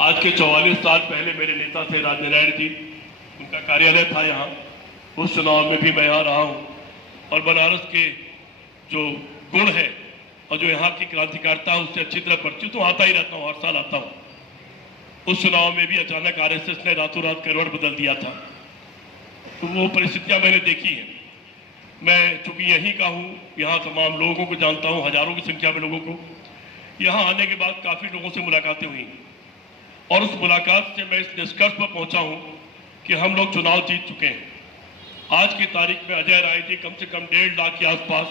आज के 44 साल पहले मेरे नेता थे राजनारायण जी, उनका कार्यालय था यहाँ। उस चुनाव में भी मैं यहाँ रहा हूँ और बनारस के जो गुण है और जो यहाँ की क्रांतिकारिता है उससे अच्छी तरह परिचित हूँ, आता ही रहता हूँ, हर साल आता हूँ। उस चुनाव में भी अचानक आरएसएस ने रातों रात करवट बदल दिया था, तो वो परिस्थितियां मैंने देखी हैं। मैं चूंकि यहीं का हूँ, यहाँ तमाम लोगों को जानता हूँ, हजारों की संख्या में लोगों को। यहाँ आने के बाद काफी लोगों से मुलाकातें हुई और उस मुलाकात से मैं इस निष्कर्ष पर पहुंचा हूं कि हम लोग चुनाव जीत चुके हैं। आज की तारीख में अजय राय जी कम से कम 1.5 लाख के आसपास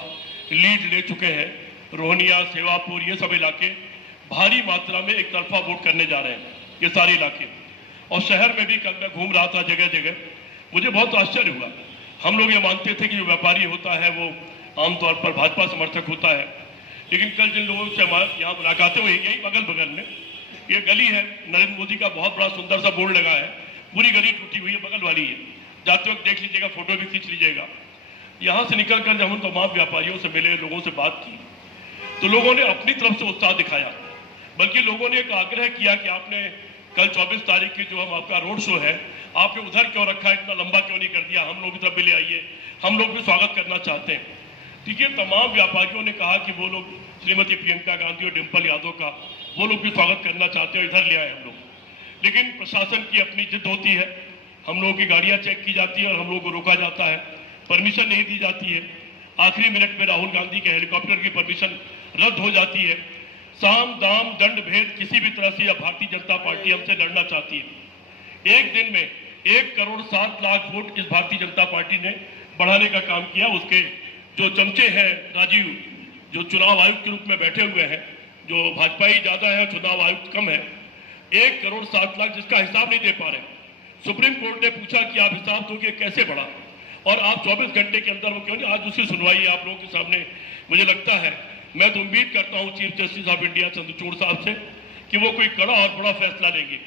लीड ले चुके हैं। रोहनिया, सेवापुर, ये सब इलाके भारी मात्रा में एक तरफा वोट करने जा रहे हैं, ये सारे इलाके। और शहर में भी कल मैं घूम रहा था जगह जगह, मुझे बहुत आश्चर्य हुआ। हम लोग ये मानते थे कि जो व्यापारी होता है वो आमतौर पर भाजपा समर्थक होता है, लेकिन कल जिन लोगों से यहाँ मुलाकातें हुई, यही बगल बगल में ये गली है, नरेंद्र मोदी का बहुत बड़ा सुंदर सा बोर्ड लगा है, पूरी गली टूटी हुई है, बगल वाली है, जाते वक्त देख लीजिएगा, फोटो भी खींच लीजिएगा। यहाँ से निकलकर जब हम तमाम व्यापारियों से मिले, लोगों से बात की, तो लोगों ने अपनी तरफ से उत्साह दिखाया, बल्कि लोगों ने एक आग्रह किया कि आपने कल 24 तारीख की जो हम आपका रोड शो है, आपने उधर क्यों रखा, इतना लंबा क्यों नहीं कर दिया, हम लोग की तरफ भी ले आइए, हम लोग भी स्वागत करना चाहते हैं। ठीक है, तमाम व्यापारियों ने कहा कि वो लोग श्रीमती प्रियंका गांधी और डिंपल यादव का वो लोग भी स्वागत करना चाहते हैं, इधर ले आए हम लोग। लेकिन प्रशासन की अपनी जिद होती है, हम लोगों की गाड़ियां चेक की जाती है और हम लोगों को रोका जाता है, परमिशन नहीं दी जाती है। आखिरी मिनट में राहुल गांधी के हेलीकॉप्टर की परमिशन रद्द हो जाती है। साम दाम दंड भेद किसी भी तरह से या भारतीय जनता पार्टी हमसे लड़ना चाहती है। एक दिन में 1 करोड़ 7 लाख वोट इस भारतीय जनता पार्टी ने बढ़ाने का काम किया। उसके जो चमचे हैं राजीव, जो चुनाव आयुक्त के रूप में बैठे हुए हैं, जो भाजपाई ज्यादा है, चुनाव आयुक्त कम है, 1 करोड़ 7 लाख जिसका हिसाब नहीं दे पा रहे। सुप्रीम कोर्ट ने पूछा कि आप हिसाब दोगे, कैसे बढ़ा, और आप 24 घंटे के अंदर वो क्यों नहीं, आज उसकी सुनवाई आप लोगों के सामने। मुझे लगता है, मैं तो उम्मीद करता हूं chief justice of India Chandrachud साहब से कि वो कोई कड़ा और बड़ा फैसला लेंगे,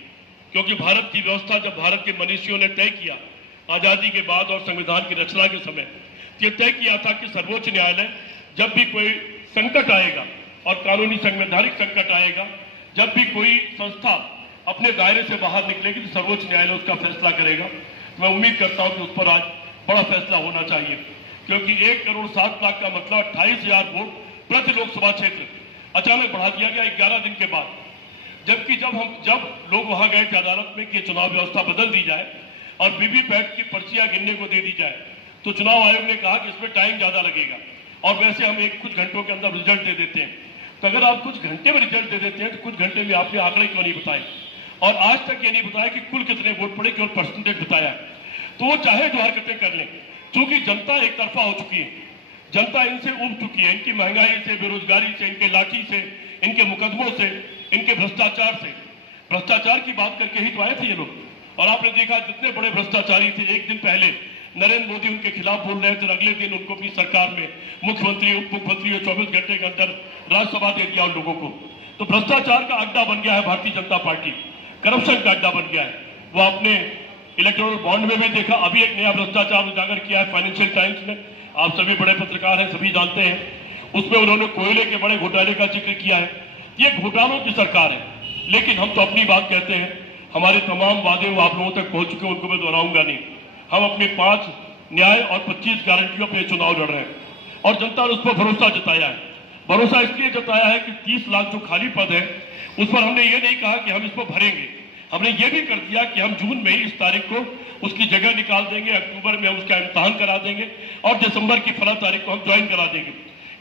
क्योंकि भारत की व्यवस्था जब भारत के मनीषियों ने तय किया आजादी के बाद और संविधान की रचना के समय, ये तय किया था कि सर्वोच्च न्यायालय जब भी कोई संकट आएगा और कानूनी संवैधानिक संकट आएगा, जब भी कोई संस्था अपने दायरे से बाहर निकलेगी तो सर्वोच्च न्यायालय उसका फैसला करेगा। मैं उम्मीद करता हूं कि उस पर आज बड़ा फैसला होना चाहिए, क्योंकि 1 करोड़ 7 लाख का मतलब 28,000 वोट प्रति लोकसभा क्षेत्र अचानक बढ़ा दिया गया 11 दिन के बाद। जबकि जब लोग वहां गए थे अदालत में कि चुनाव व्यवस्था बदल दी जाए और वीवीपैट की पर्चियां गिनने को दे दी जाए, तो चुनाव आयोग ने कहा कि इसमें टाइम ज्यादा लगेगा और वैसे हम कुछ घंटों के अंदर रिजल्ट दे देते हैं। तो अगर आप कुछ घंटे में रिजल्ट दे देते हैं तो कुछ घंटे में आपने आंकड़े क्यों नहीं बताए, और आज तक ये नहीं बताया कि कुल कितने वोट पड़े, केवल परसेंटेज बताया। तो वो चाहे जो हरकतें कर लें, क्योंकि जनता एक तरफा हो चुकी है, जनता इनसे उब चुकी है, इनकी महंगाई से, बेरोजगारी से, इनके लाठी से, इनके मुकदमों से, इनके भ्रष्टाचार से। भ्रष्टाचार की बात करके ही तो आए थे ये लोग, और आपने देखा जितने बड़े भ्रष्टाचारी थे, एक दिन पहले नरेंद्र मोदी उनके खिलाफ बोल रहे थे, अगले दिन उनको अपनी सरकार में मुख्यमंत्री, उप मुख्यमंत्री 24 घंटे के अंदर राज्यसभा दे दिया उन लोगों को। तो भ्रष्टाचार का अड्डा बन गया है भारतीय जनता पार्टी, करप्शन का अड्डा बन गया है। वो आपने इलेक्टोरल बॉन्ड में भी देखा, अभी एक नया भ्रष्टाचार उजागर किया है फाइनेंशियल टाइम्स में, आप सभी बड़े पत्रकार हैं, सभी जानते हैं। उसमें उन्होंने कोयले के बड़े घोटाले का जिक्र किया है। ये घोटालों की सरकार है, लेकिन हम तो अपनी बात कहते हैं, हमारे तमाम वादे वो आप लोगों तक पहुंच चुके, उनको मैं दोहराऊंगा नहीं। हम अपनी 5 न्याय और 25 गारंटियों पर चुनाव लड़ रहे हैं और जनता ने उस पर भरोसा जताया है। भरोसा इसलिए जताया है कि 30 लाख जो खाली पद है उस पर हमने ये नहीं कहा कि हम इसको भरेंगे, हमने ये भी कर दिया कि हम जून में ही इस तारीख को उसकी जगह निकाल देंगे, अक्टूबर में हम उसका इम्तिहान करा देंगे और दिसंबर की फला तारीख को हम ज्वाइन करा देंगे।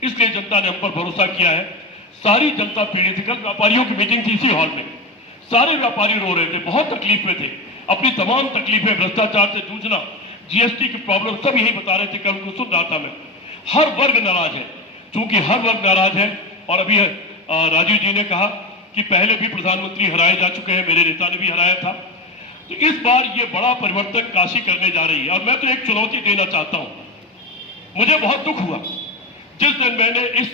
इसलिए जनता ने हम पर भरोसा किया है। सारी जनता पीड़ित थी। कल व्यापारियों की मीटिंग थी इसी हॉल में, सारे व्यापारी रो रहे थे, बहुत तकलीफ में थे, अपनी तमाम तकलीफें, भ्रष्टाचार से जूझना, जीएसटी की प्रॉब्लम सब यही बता रहे थे। कल उनको सुन रहा था मैं, हर वर्ग नाराज है, चूंकि हर वर्ग नाराज है। और अभी राजीव जी ने कहा कि पहले भी प्रधानमंत्री हराए जा चुके हैं, मेरे नेता ने भी हराया था, तो इस बार ये बड़ा परिवर्तन काशी करने जा रही है। और मैं तो एक चुनौती देना चाहता हूं। मुझे बहुत दुख हुआ जिस दिन मैंने इस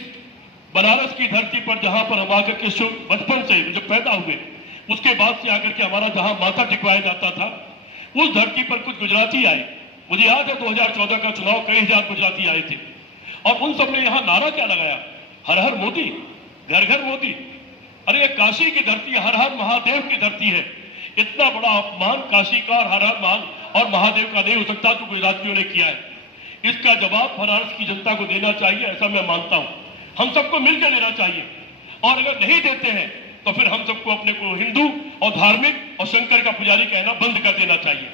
बनारस की धरती पर, जहां पर हम आकर के बचपन से जब पैदा हुए उसके बाद से आकर के हमारा जहां माथा टिकवाया जाता था, उस धरती पर कुछ गुजराती आए। मुझे याद है 2014 का चुनाव, कई हजार गुजराती आए थे और उन सबने यहां नारा क्या लगाया, हर हर मोदी, घर घर मोदी। अरे ये काशी की धरती, हर हर महादेव की धरती है। इतना बड़ा अपमान काशी का और हर हर और महादेव का नहीं हो सकता जो गुजरातियों ने किया है। इसका जवाब बनारस की जनता को देना चाहिए, ऐसा मैं मानता हूं। हम सबको मिलकर देना चाहिए, और अगर नहीं देते हैं तो फिर हम सबको अपने को हिंदू और धार्मिक और शंकर का पुजारी कहना बंद कर देना चाहिए।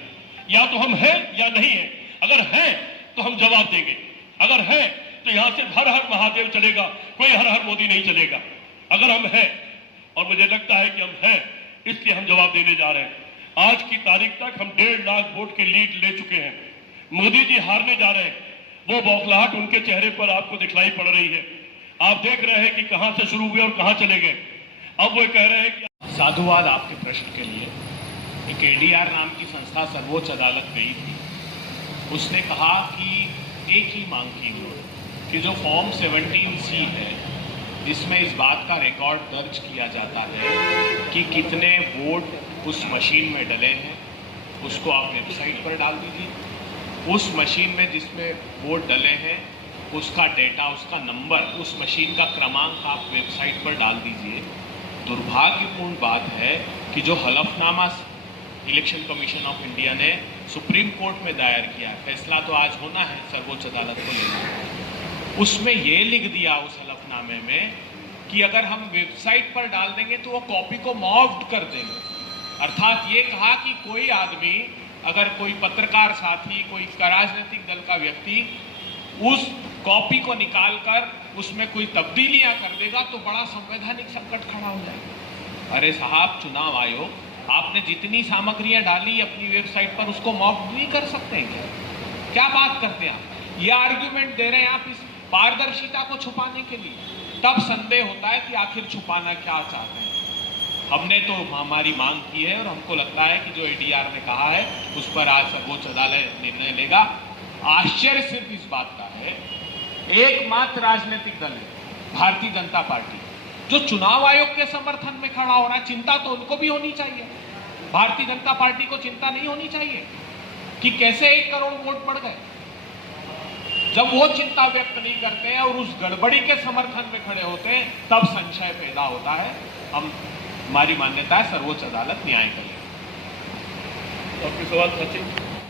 या तो हम हैं या नहीं है। अगर हैं तो हम जवाब देंगे, अगर हैं तो यहां से हर हर महादेव चलेगा, कोई हर हर मोदी नहीं चलेगा। अगर हम हैं, और मुझे लगता है कि हम हैं, इसलिए हम जवाब देने जा रहे हैं। आज की तारीख तक हम 1.5 लाख वोट की लीड ले चुके हैं। मोदी जी हारने जा रहे हैं, वो बौखलाहट उनके चेहरे पर आपको दिखलाई पड़ रही है। आप देख रहे हैं कि कहां से शुरू हुए और कहां चले गए। अब वो कह रहे हैं कि साधुवाद आपके प्रश्न के लिए। एक एडीआर नाम की संस्था सर्वोच्च अदालत गई थी, उसने कहा कि एक ही मांग की उन्होंने कि जो फॉर्म 17C है, जिसमें इस बात का रिकॉर्ड दर्ज किया जाता है कि कितने वोट उस मशीन में डले हैं, उसको आप वेबसाइट पर डाल दीजिए। उस मशीन में जिसमें वोट डले हैं उसका डेटा, उसका नंबर, उस मशीन का क्रमांक आप वेबसाइट पर डाल दीजिए। दुर्भाग्यपूर्ण बात है कि जो हलफनामा इलेक्शन कमीशन ऑफ इंडिया ने सुप्रीम कोर्ट में दायर किया, फैसला तो आज होना है, सर्वोच्च अदालत को लेना है, उसमें ये लिख दिया उस हलफनामे में कि अगर हम वेबसाइट पर डाल देंगे तो वो कॉपी को मॉर्फ्ड कर देंगे। अर्थात ये कहा कि कोई आदमी, अगर कोई पत्रकार साथी, कोई राजनीतिक दल का व्यक्ति उस कॉपी को निकालकर उसमें कोई तब्दीलियां कर देगा तो बड़ा संवैधानिक संकट खड़ा हो जाएगा। अरे साहब, चुनाव आयोग, आपने जितनी सामग्रियां डाली अपनी वेबसाइट पर उसको मॉक नहीं कर सकते हैं क्या बात करते हैं आप? ये आर्ग्यूमेंट दे रहे हैं आप इस पारदर्शिता को छुपाने के लिए। तब संदेह होता है कि आखिर छुपाना क्या चाहते हैं। हमने तो हमारी मांग की है और हमको लगता है कि जो एडीआर ने कहा है उस पर आज सर्वोच्च अदालत निर्णय लेगा। आश्चर्य सिर्फ इस बात का है, एकमात्र राजनीतिक दल है भारतीय जनता पार्टी, जो चुनाव आयोग के समर्थन में खड़ा हो रहा है। चिंता तो उनको भी होनी चाहिए, भारतीय जनता पार्टी को चिंता नहीं होनी चाहिए कि कैसे 1 करोड़ वोट बढ़ गए। जब वो चिंता व्यक्त नहीं करते हैं और उस गड़बड़ी के समर्थन में खड़े होते हैं, तब संशय पैदा होता है। हमारी मान्यता है सर्वोच्च अदालत न्याय करे। आपके सवाल सचिन